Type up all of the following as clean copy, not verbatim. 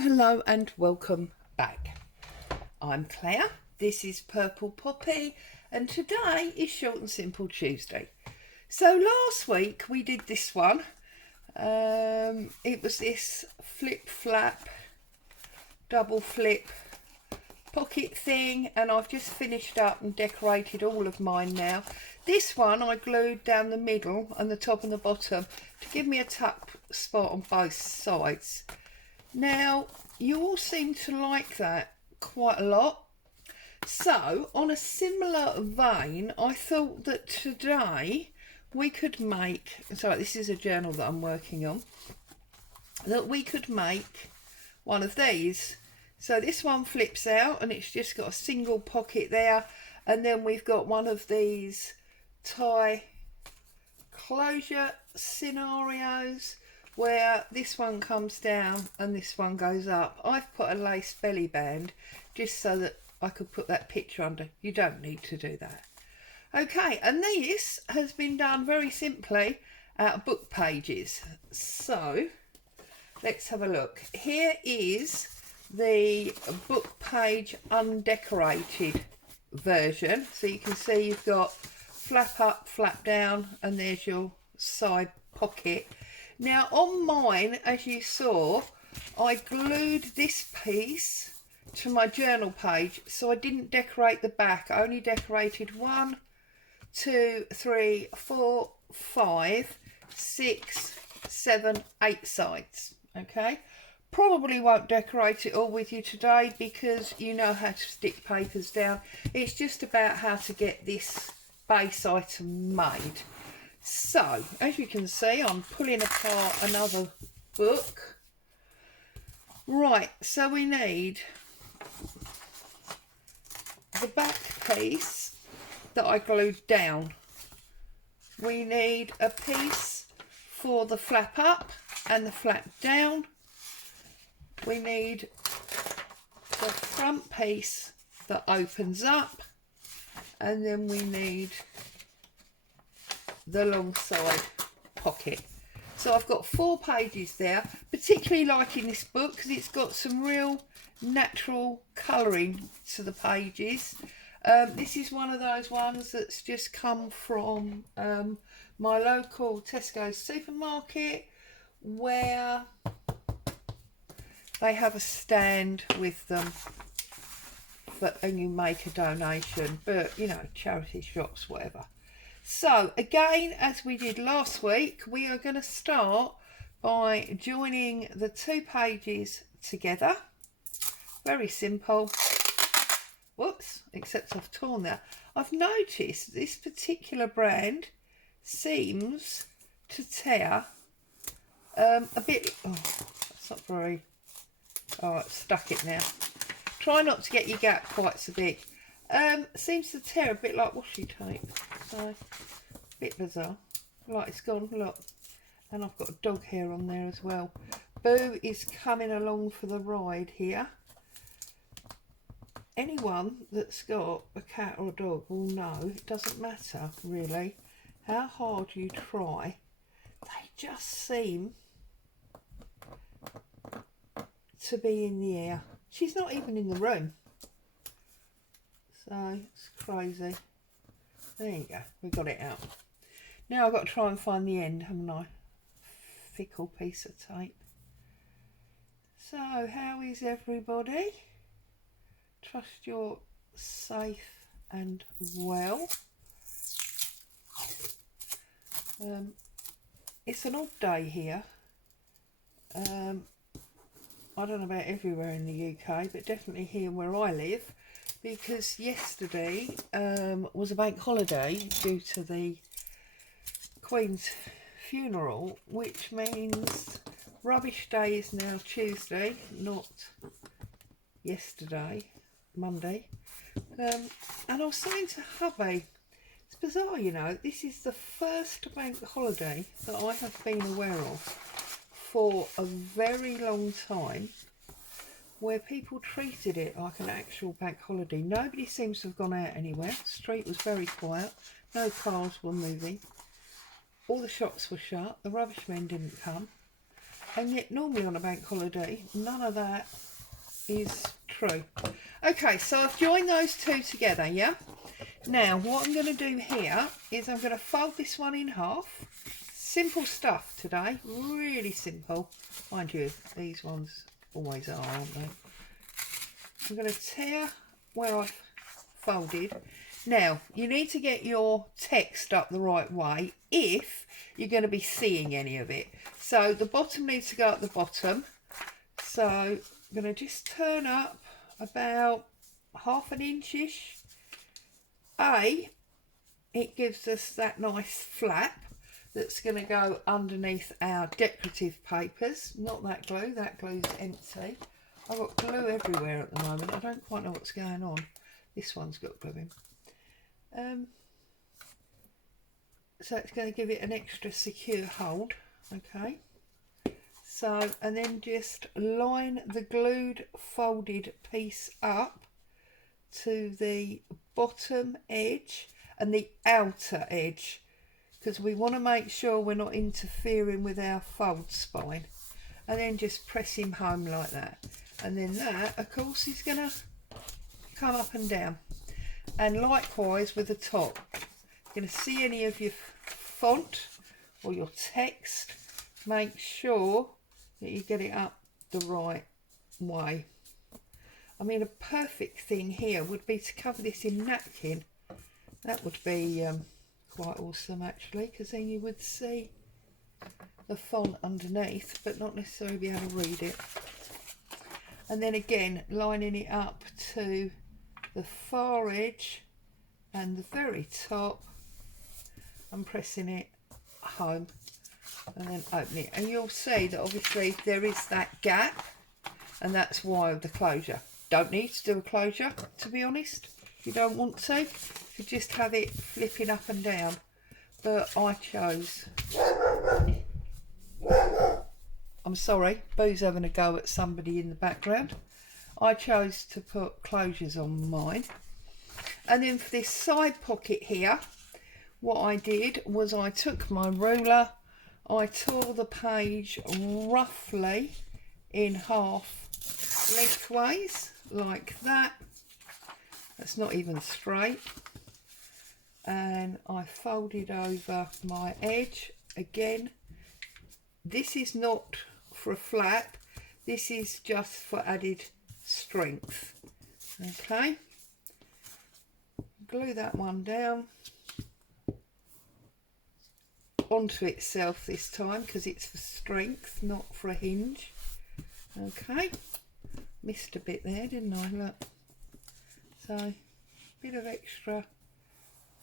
Hello and welcome back. I'm Claire, this is Purple Poppy, and today is Short and Simple Tuesday. So last week we did this one. It was this flip flap, double flip pocket thing, and I've just finished up and decorated all of mine now. This one I glued down the middle and the top and the bottom to give me a tuck spot on both sides. Now, you all seem to like that quite a lot. So, on a similar vein, I thought that today we could make, sorry, this is a journal that I'm working on, that we could make one of these. So this one flips out and it's just got a single pocket there. And then we've got one of these tie closure scenarios where this one comes down and this one goes up. I've put a lace belly band just so that I could put that picture under. You don't need to do that. Okay, and this has been done very simply out of book pages. So let's have a look. Here is the book page undecorated version. So you can see you've got flap up, flap down, and there's your side pocket. Now on mine, as you saw, I glued this piece to my journal page, so I didn't decorate the back. I only decorated 1, 2, 3, 4, 5, 6, 7, 8 sides. Okay, probably won't decorate it all with you today because you know how to stick papers down. It's just about how to get this base item made. So, as you can see, I'm pulling apart another book. Right, so we need the back piece that I glued down. We need a piece for the flap up and the flap down. We need the front piece that opens up, and then we need the long side pocket. So I've got 4 pages there, particularly liking this book because it's got some real natural colouring to the pages. This is one of those ones that's just come from my local Tesco's supermarket, where they have a stand with them and you make a donation, but you know, charity shops, whatever. So again, as we did last week, we are going to start by joining the 2 pages together. Very simple. Whoops, except I've torn that. I've noticed this particular brand seems to tear a bit. Oh, that's not very. Oh, it's stuck it now. Try not to get your gap quite so big. Seems to tear a bit like washi tape. So, a bit bizarre. Like it's gone, look. And I've got a dog hair on there as well. Boo is coming along for the ride here. Anyone that's got a cat or a dog will know it doesn't matter really how hard you try. They just seem to be in the air. She's not even in the room. So it's crazy. There you go, we got it out. Now I've got to try and find the end, haven't I? Fickle piece of tape. So how is everybody? Trust you're safe and well. It's an odd day here. I don't know about everywhere in the UK, but definitely here where I live, because yesterday was a bank holiday due to the Queen's funeral, which means rubbish day is now Tuesday, not yesterday, Monday. And I was saying to hubby, it's bizarre, you know, this is the first bank holiday that I have been aware of for a very long time where people treated it like an actual bank holiday. Nobody seems to have gone out anywhere. The street was very quiet. No cars were moving. All the shops were shut. The rubbish men didn't come. and yet normally on a bank holiday none of that is true. Okay, so I've joined those two together, yeah? Now what I'm going to do here is I'm going to fold this one in half. Simple stuff today, really simple. Mind you, these ones always are, aren't they? I'm going to tear where I've folded. Now, you need to get your text up the right way if you're going to be seeing any of it. So the bottom needs to go at the bottom. So I'm going to just turn up about half an inch-ish. It gives us that nice flap that's going to go underneath our decorative papers. Not that glue's empty. I've got glue everywhere at the moment. I don't quite know what's going on. This one's got glue in. So it's going to give it an extra secure hold. Okay. So, and then just line the glued folded piece up to the bottom edge and the outer edge, because we want to make sure we're not interfering with our fold spine. And then just press him home like that. And then that, of course, is going to come up and down. And likewise with the top. You're going to see any of your font or your text, make sure that you get it up the right way. I mean, a perfect thing here would be to cover this in napkin. That would be quite awesome actually, because then you would see the font underneath but not necessarily be able to read it. And then again, lining it up to the far edge and the very top and pressing it home and then open it. And you'll see that obviously there is that gap, and that's why the closure. Don't need to do a closure, to be honest. If you don't want to, you just have it flipping up and down. But I chose... I'm sorry, Boo's having a go at somebody in the background. I chose to put closures on mine. And then for this side pocket here, what I did was I took my ruler, I tore the page roughly in half lengthways, like that. That's not even straight. And I folded over my edge again. This is not for a flap, this is just for added strength. Okay, glue that one down onto itself this time because it's for strength, not for a hinge. Okay, missed a bit there, didn't I? Look, so bit of extra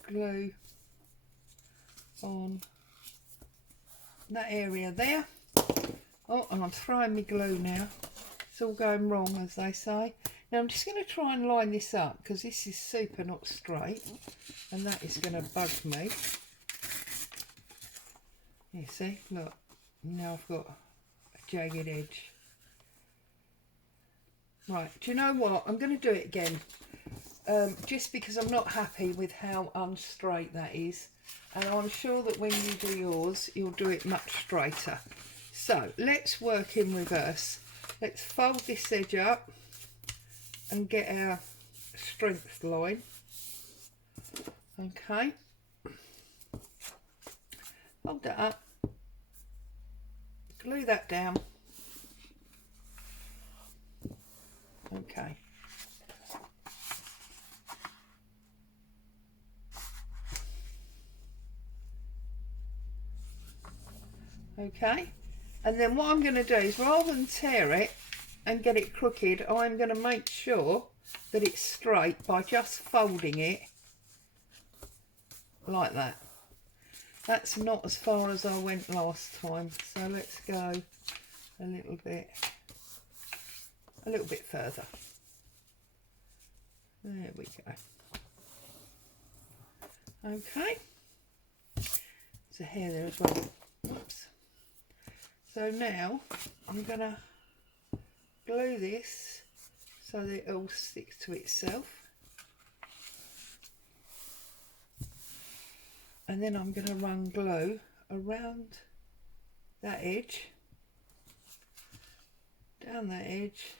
glue on that area there. Oh, and I'm throwing my glue now. It's all going wrong, as they say. Now I'm just going to try and line this up because this is super not straight, and that is going to bug me. You see, look, now I've got a jagged edge. Right, do you know what? I'm going to do it again, just because I'm not happy with how unstraight that is. And I'm sure that when you do yours, you'll do it much straighter. So let's work in reverse. Let's fold this edge up and get our strength line. Okay. Fold that up. Glue that down. Okay. Okay, and then what I'm going to do is, rather than tear it and get it crooked, I'm going to make sure that it's straight by just folding it like that. That's not as far as I went last time, so let's go a little bit further. There we go. Okay, there's a hair there as well. Oops. So now I'm going to glue this so that it all sticks to itself. And then I'm going to run glue around that edge down that edge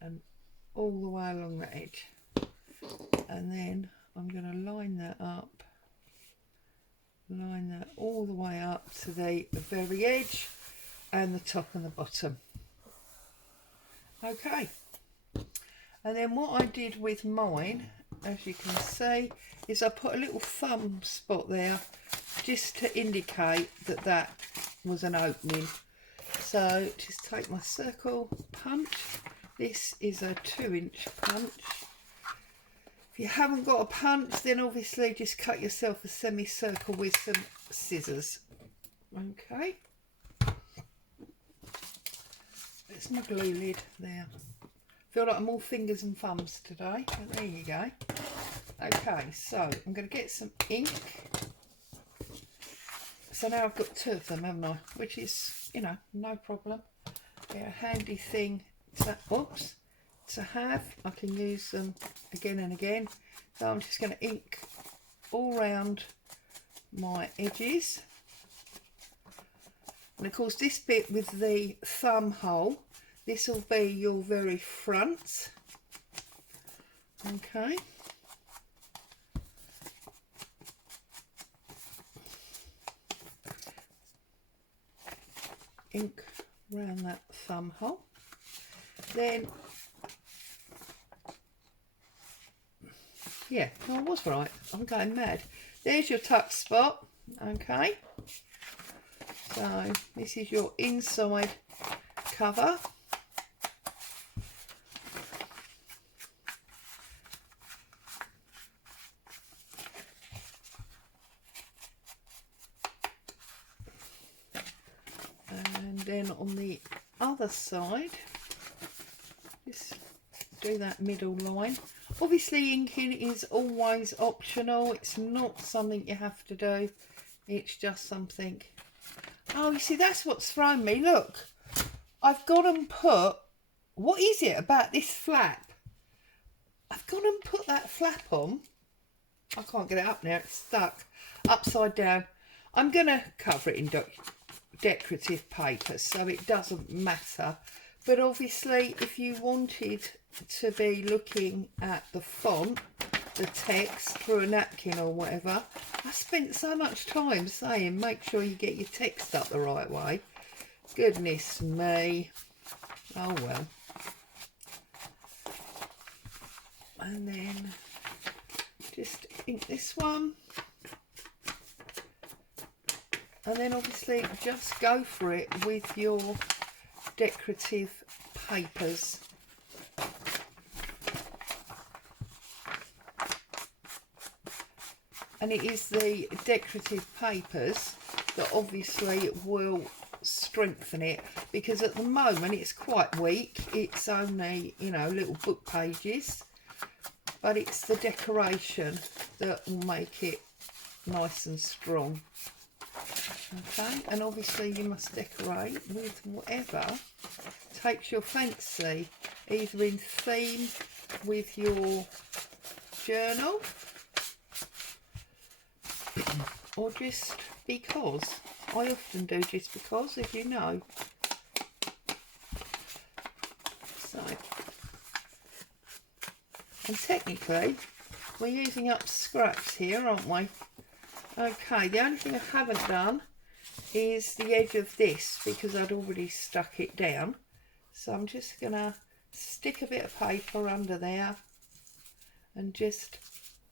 and all the way along that edge, and then I'm going to line that up, line that all the way up to the very edge and the top and the bottom. Okay, and then what I did with mine, as you can see, is I put a little thumb spot there just to indicate that that was an opening. So just take my circle punch. This is a 2-inch punch. If you haven't got a punch, then obviously just cut yourself a semicircle with some scissors. Okay. There's my glue lid there. Feel like I'm all fingers and thumbs today, but there you go. Okay, so I'm going to get some ink. So now I've got 2 of them, haven't I? Which is, you know, no problem. They're a handy thing to, to have. I can use them again and again. So I'm just going to ink all round my edges. And of course this bit with the thumb hole, this will be your very front. Okay. Ink around that thumb hole. Then, yeah, I was right. I'm going mad. There's your tuck spot. Okay. So this is your inside cover. And then on the other side, just do that middle line. Obviously inking is always optional. It's not something you have to do. It's just something. Oh, you see, that's what's thrown me. Look, I've gone and put, what is it about this flap? I've gone and put that flap on. I can't get it up now, it's stuck upside down. I'm going to cover it in decorative paper so it doesn't matter. But obviously, if you wanted to be looking at the font, the text through a napkin or whatever, I spent so much time saying make sure you get your text up the right way. Goodness me. Oh well. And then just ink this one. And then obviously just go for it with your decorative papers. And it is the decorative papers that obviously will strengthen it, because at the moment it's quite weak. It's only, you know, little book pages, but it's the decoration that will make it nice and strong. Okay, and obviously you must decorate with whatever takes your fancy, either in theme with your journal or just because. I often do just because, as you know. So, and technically we're using up scraps here, aren't we? Okay, the only thing I haven't done is the edge of this, because I'd already stuck it down. So I'm just going to stick a bit of paper under there and just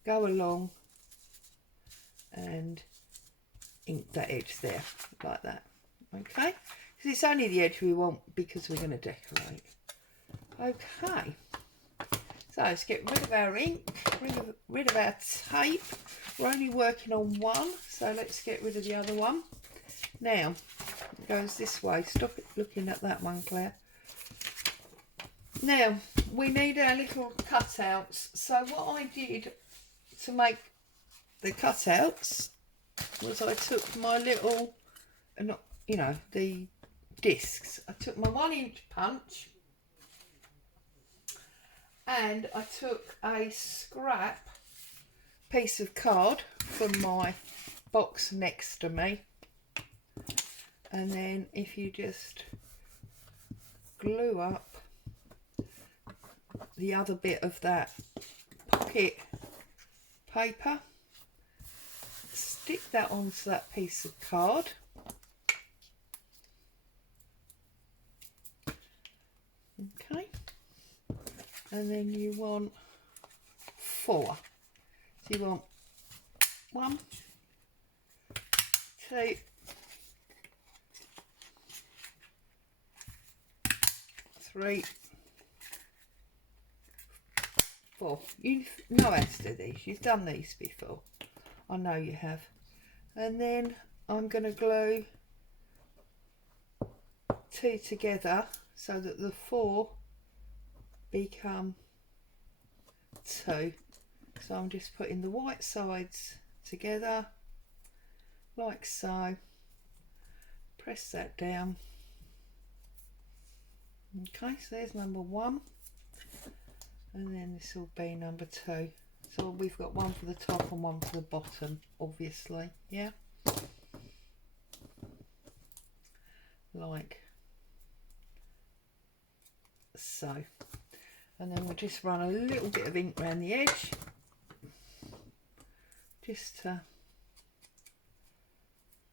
go along and ink that edge there, like that. Okay, because it's only the edge we want because we're going to decorate. Okay, so let's get rid of our ink, rid of our tape. We're only working on one, so let's get rid of the other one. Now, it goes this way. Stop it looking at that one, Claire. Now, we need our little cutouts. So what I did to make the cutouts was I took my little, you know, the discs. I took my 1-inch punch and I took a scrap piece of card from my box next to me. And then if you just glue up the other bit of that pocket paper, stick that onto that piece of card, okay, and then you want 4. So you want 1, 2, 3, 4. You know how to do these. You've done these before. I know you have. And then I'm going to glue 2 together so that the 4 become 2. So I'm just putting the white sides together like so. Press that down. Okay, so there's number 1, and then this will be number 2. So we've got one for the top and one for the bottom, obviously, yeah, like so. And then we'll just run a little bit of ink around the edge, just to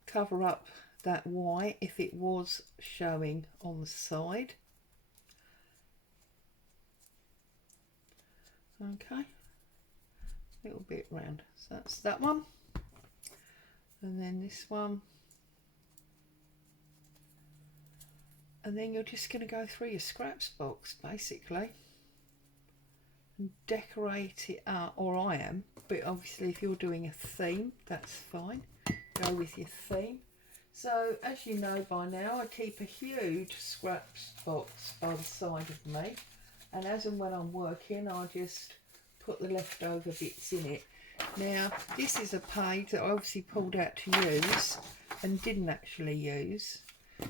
cover up that white if it was showing on the side. Okay, a little bit round. So that's that one, and then this one, and then you're just going to go through your scraps box basically and decorate it up, or I am, but obviously if you're doing a theme, that's fine, go with your theme. So as you know by now, I keep a huge scraps box by the side of me, and as and when I'm working I just put the leftover bits in it. Now this is a page that I obviously pulled out to use and didn't actually use,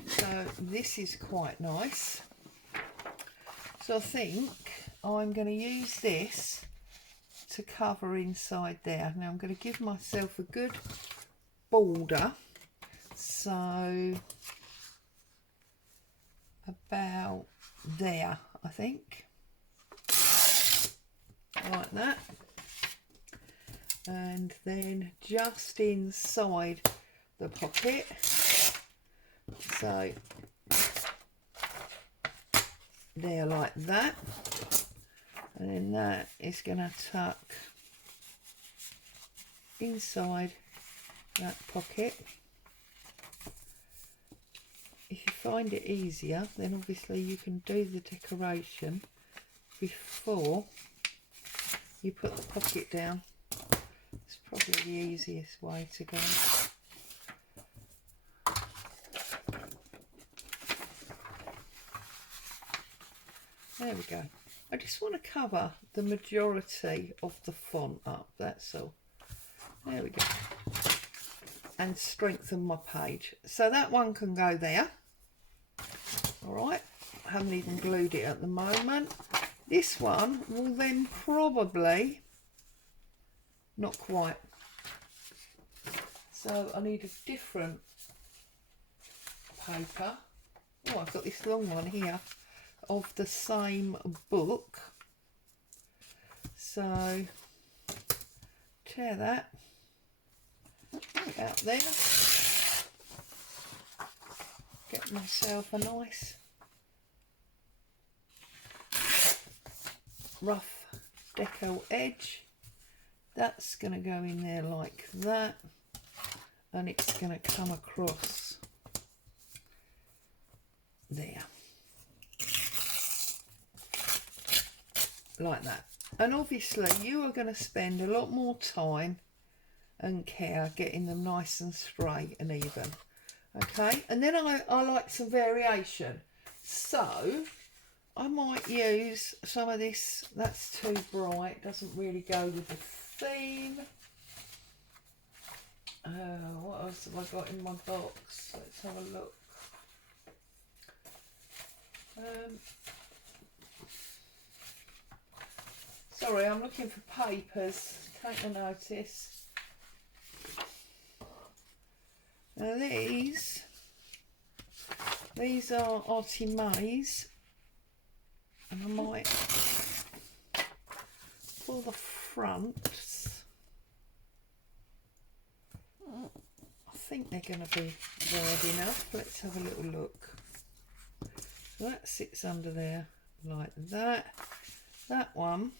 so this is quite nice. So I think I'm going to use this to cover inside there. Now I'm going to give myself a good border, so about there I think, like that, and then just inside the pocket, so there like that, and then that is going to tuck inside that pocket. If you find it easier, then obviously you can do the decoration before you put the pocket down. It's probably the easiest way to go. There we go. I just want to cover the majority of the font up, that's all. There we go. And strengthen my page. So that one can go there. Alright, I haven't even glued it at the moment. This one will then probably, not quite. So I need a different paper. Oh, I've got this long one here of the same book. So tear that out there. Get myself a nice rough deco edge. That's going to go in there like that, and it's going to come across there like that. And obviously you are going to spend a lot more time and care getting them nice and straight and even. Okay, and then I like some variation, so I might use some of this. That's too bright, doesn't really go with the theme. What else have I got in my box? Let's have a look. Sorry, I'm looking for papers. Take a notice. Now these are Artymaze And I might, for the fronts, I think they're going to be wide enough. Let's have a little look. So that sits under there like that. That one,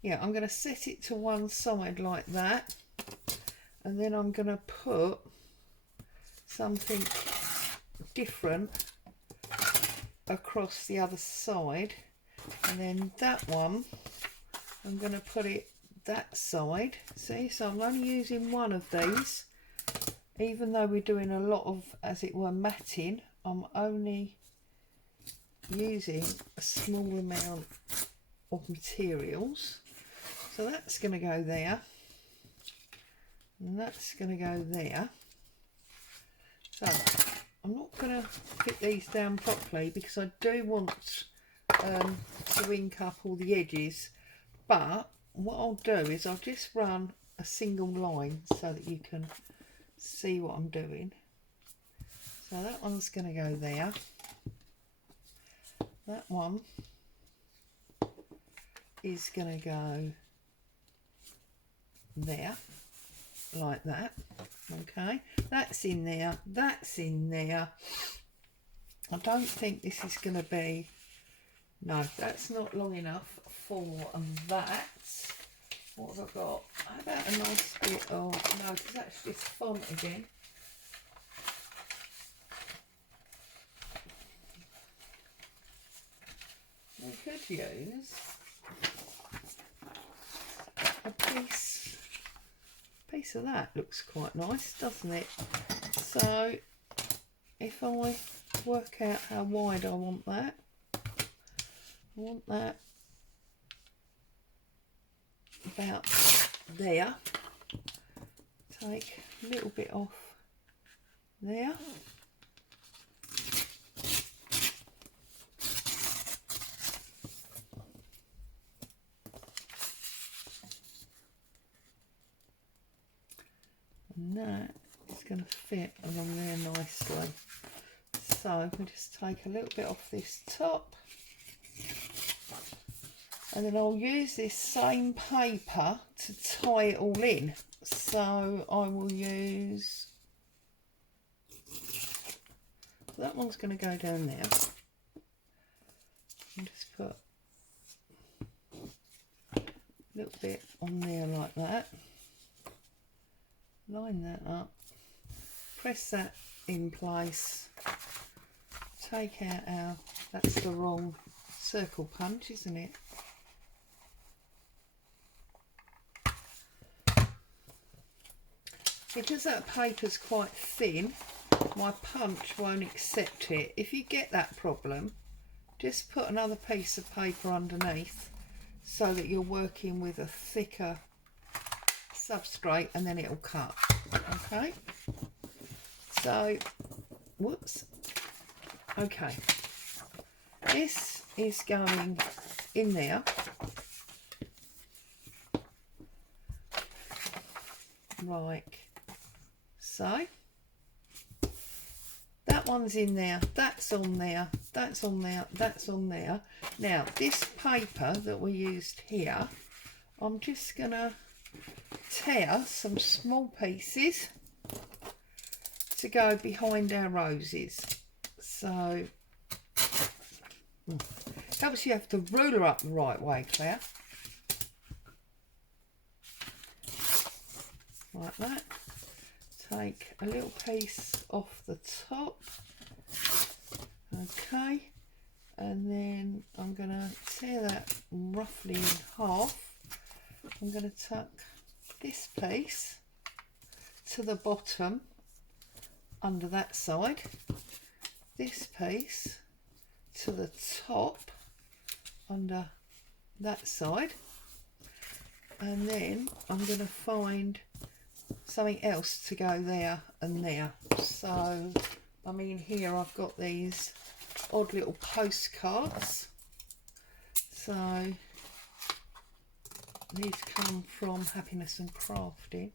yeah, I'm going to set it to one side like that, and then I'm going to put something different across the other side, and then that one I'm going to put it that side. See, so I'm only using one of these, even though we're doing a lot of, as it were, matting. I'm only using a small amount of materials. So that's going to go there, and that's going to go there. So I'm not going to fit these down properly because I do want to ink up all the edges, but what I'll do is I'll just run a single line so that you can see what I'm doing. So that one's going to go there. That one is going to go there, like that. Okay, that's in there, that's in there. I don't think this is going to be, no, that's not long enough for that. What have I got? How about a nice bit of, no, because that's just font again. We could use a piece of that. Looks quite nice, doesn't it? So if I work out how wide I want that about there. Take a little bit off there. And that is going to fit along there nicely. So we just take a little bit off this top, and then I'll use this same paper to tie it all in. So I will use, that one's going to go down there, and just put a little bit on there like that. Line that up, press that in place, take out our, that's the wrong circle punch, isn't it? Because that paper's quite thin, my punch won't accept it. If you get that problem, just put another piece of paper underneath so that you're working with a thicker substrate, and then it'll cut. Okay, so whoops, okay, this is going in there like so. That one's in there, that's on there, that's on there, that's on there. Now this paper that we used here, I'm just gonna tear some small pieces to go behind our roses. So helps you have the ruler up the right way, Claire, like that. Take a little piece off the top, okay, and then I'm going to tear that roughly in half. I'm going to tuck this piece to the bottom under that side, this piece to the top under that side, and then I'm going to find something else to go there and there. So I mean, here I've got these odd little postcards. So these come from Happiness and Crafting.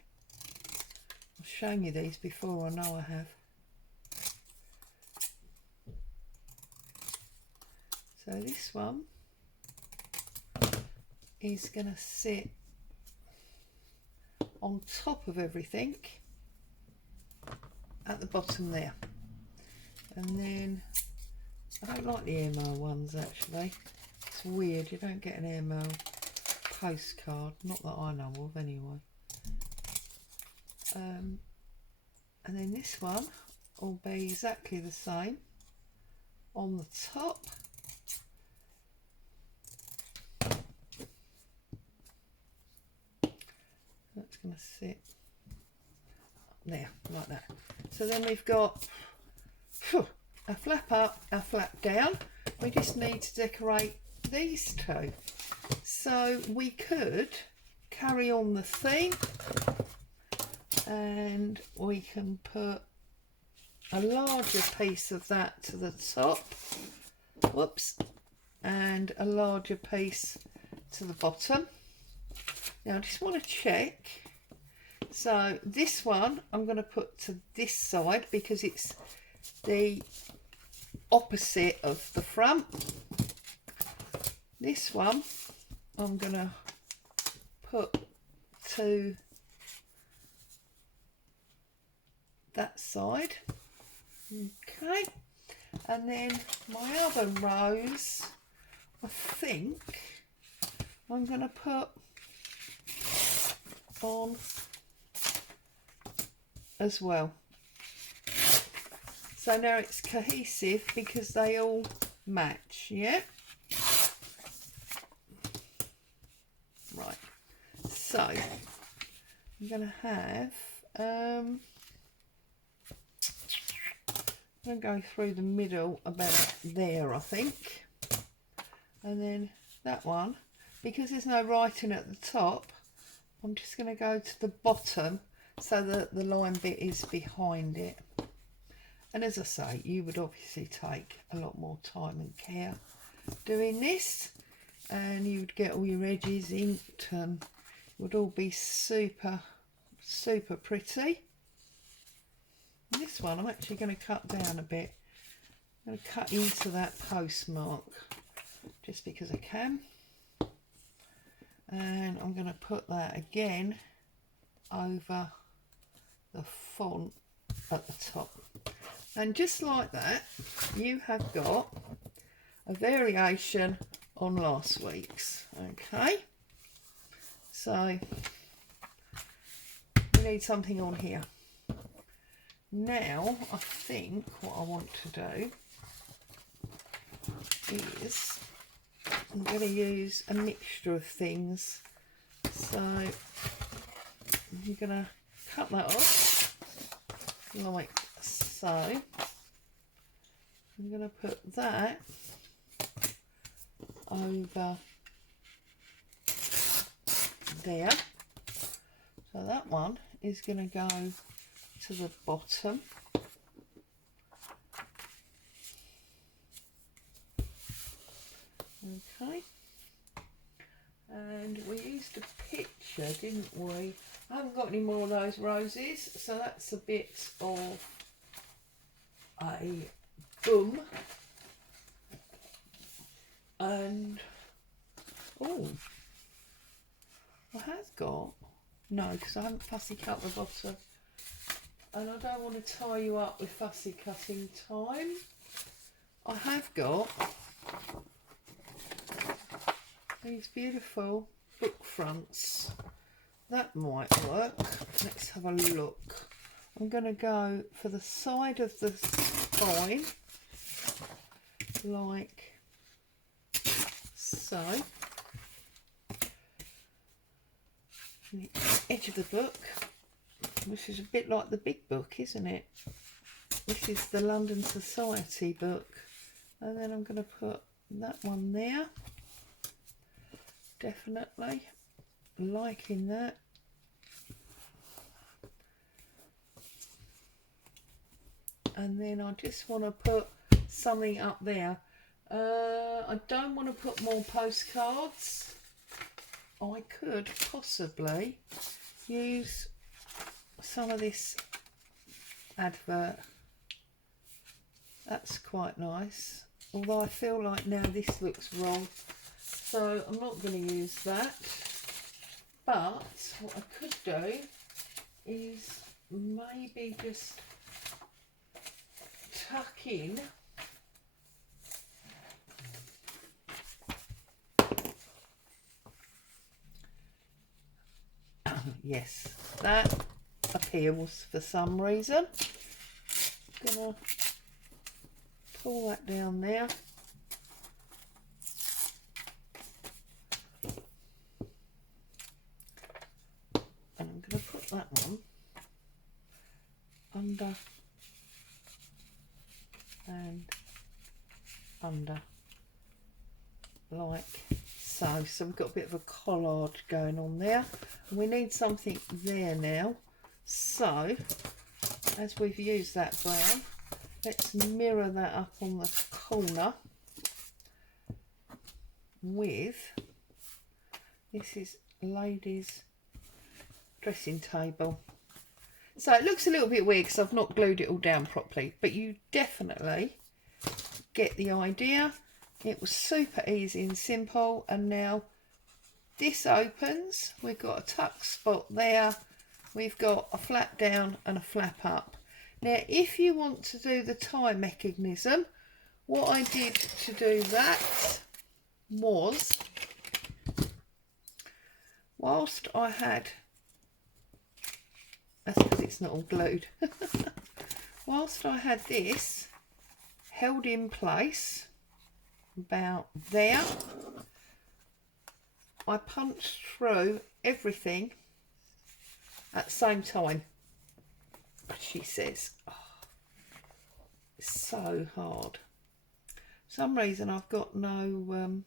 I've shown you these before, I know I have. So this one is going to sit on top of everything at the bottom there. And then I don't like the airmail ones actually. It's weird, you don't get an airmail postcard, not that I know of anyway. And then this one will be exactly the same on the top. That's going to sit there like that. So then we've got a flap up, a flap down. We just need to decorate these two. So we could carry on the theme and we can put a larger piece of that to the top, whoops, and a larger piece to the bottom. Now I just want to check. So this one I'm going to put to this side because it's the opposite of the front. This one I'm going to put to that side. Okay, and then my other rose I think I'm going to put on as well. So now it's cohesive because they all match, yeah? Right, so I'm going to have, I'm going to go through the middle about there, I think. And then that one, because there's no writing at the top, I'm just going to go to the bottom so that the line bit is behind it. And as I say, you would obviously take a lot more time and care doing this, and you would get all your edges inked and it would all be super, super pretty. And this one I'm actually going to cut down a bit. I'm going to cut into that postmark just because I can. And I'm going to put that again over the font at the top. And just like that, you have got a variation on last week's. Okay, so we need something on here. Now I think what I want to do is I'm going to use a mixture of things. So I'm going to cut that off like so. I'm going to put that over there. So that one is going to go to the bottom. Okay, and we used a picture, didn't we? I haven't got any more of those roses, so that's a bit of a boom. And oh, I have got, no, because I haven't fussy cut the bottom, and I don't want to tie you up with fussy cutting time. I have got these beautiful book fronts. That might work. Let's have a look. I'm going to go for the side of the spine like so. And the edge of the book, which is a bit like the big book, isn't it? This is the London Society book. And then I'm going to put that one there. Definitely liking that. And then I just want to put something up there. I don't want to put more postcards. I could possibly use some of this advert. That's quite nice. although I feel like now this looks wrong, so I'm not going to use that. But what I could do is maybe just tuck in yes, that appeals for some reason. Gonna pull that down there. And I'm going to put that one under and under like so. So we've got a bit of a collage going on there. And we need something there now. So as we've used that brown, let's mirror that up on the corner with, this is ladies' dressing table. So it looks a little bit weird because I've not glued it all down properly, but you definitely get the idea. It was super easy and simple, and now this opens. We've got a tuck spot there, we've got a flap down and a flap up. Now if you want to do the tie mechanism, what I did to do that was, whilst I had, that's because it's not all glued, whilst I had this held in place about there, I punched through everything at the same time. She says, oh, it's so hard. For some reason I've got no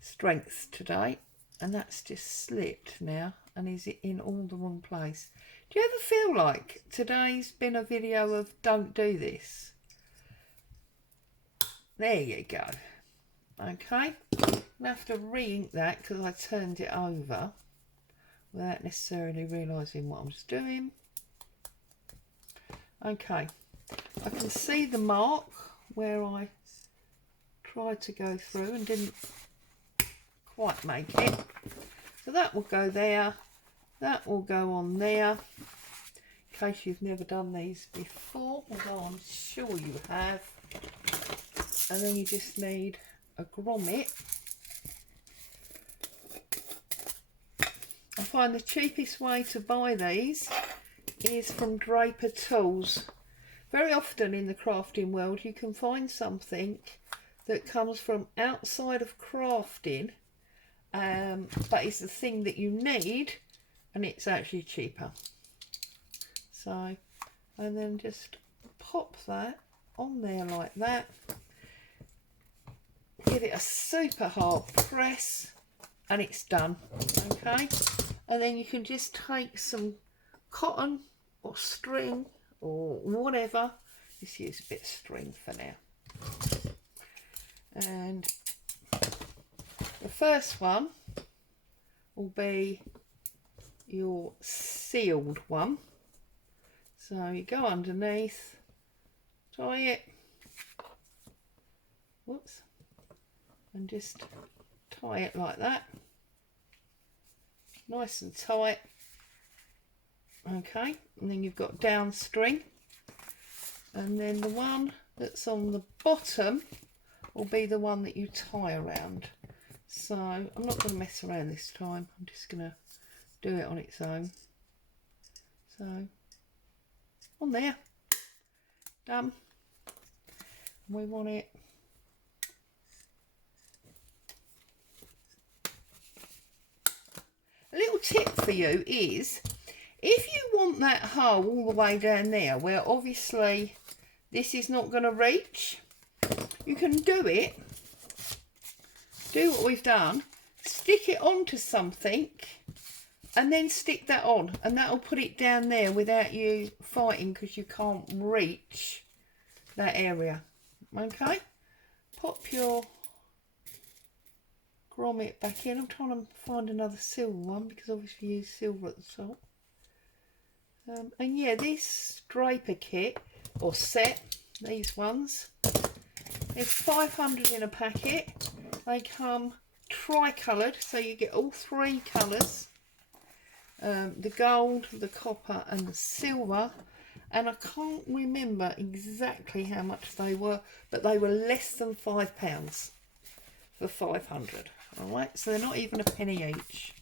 strength today, and that's just slipped now and is in all the wrong place. Do you ever feel like today's been a video of don't do this? There you go. Okay, I have to re-ink that because I turned it over without necessarily realising what I was doing. Okay, I can see the mark where I tried to go through and didn't quite make it. So that will go there, that will go on there. In case you've never done these before, although I'm sure you have. And then you just need a grommet. I find the cheapest way to buy these is from Draper Tools. Very often in the crafting world you can find something that comes from outside of crafting, but it's the thing that you need and it's actually cheaper. So, and then just pop that on there like that. Give it a super hard press and it's done. Okay, and then you can just take some cotton or string or whatever. Just use a bit of string for now. And the first one will be your sealed one. So you go underneath, tie it, whoops, and just tie it like that, nice and tight. Okay, and then you've got down string, and then the one that's on the bottom will be the one that you tie around. So I'm not going to mess around this time, I'm just going to do it on its own. So on there, done. We want it a little tip for you is, if you want that hole all the way down there where obviously this is not going to reach, you can do what we've done, stick it onto something and then stick that on, and that'll put it down there without you fighting because you can't reach that area. Okay, pop your grommet back in. I'm trying to find another silver one because obviously you use silver at the top. And yeah, this Draper kit or set, these ones, There's 500 in a packet. They come tri-coloured, so you get all three colours. The gold, the copper and the silver. And I can't remember exactly how much they were, but they were less than £5 for 500. Alright, so they're not even a penny each.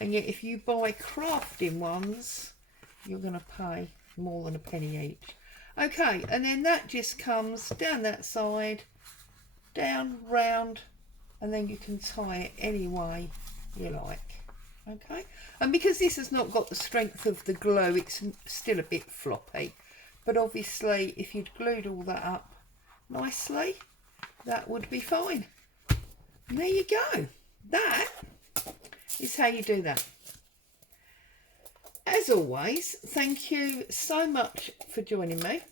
And yet if you buy crafting ones, you're going to pay more than a penny each. Okay, and then that just comes down that side, down, round, and then you can tie it any way you like. Okay, and because this has not got the strength of the glue, it's still a bit floppy, but obviously if you'd glued all that up nicely, that would be fine. And there you go. That is how you do that. As always, thank you so much for joining me.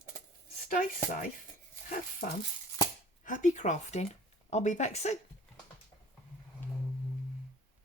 Stay safe, have fun, happy crafting. I'll be back soon.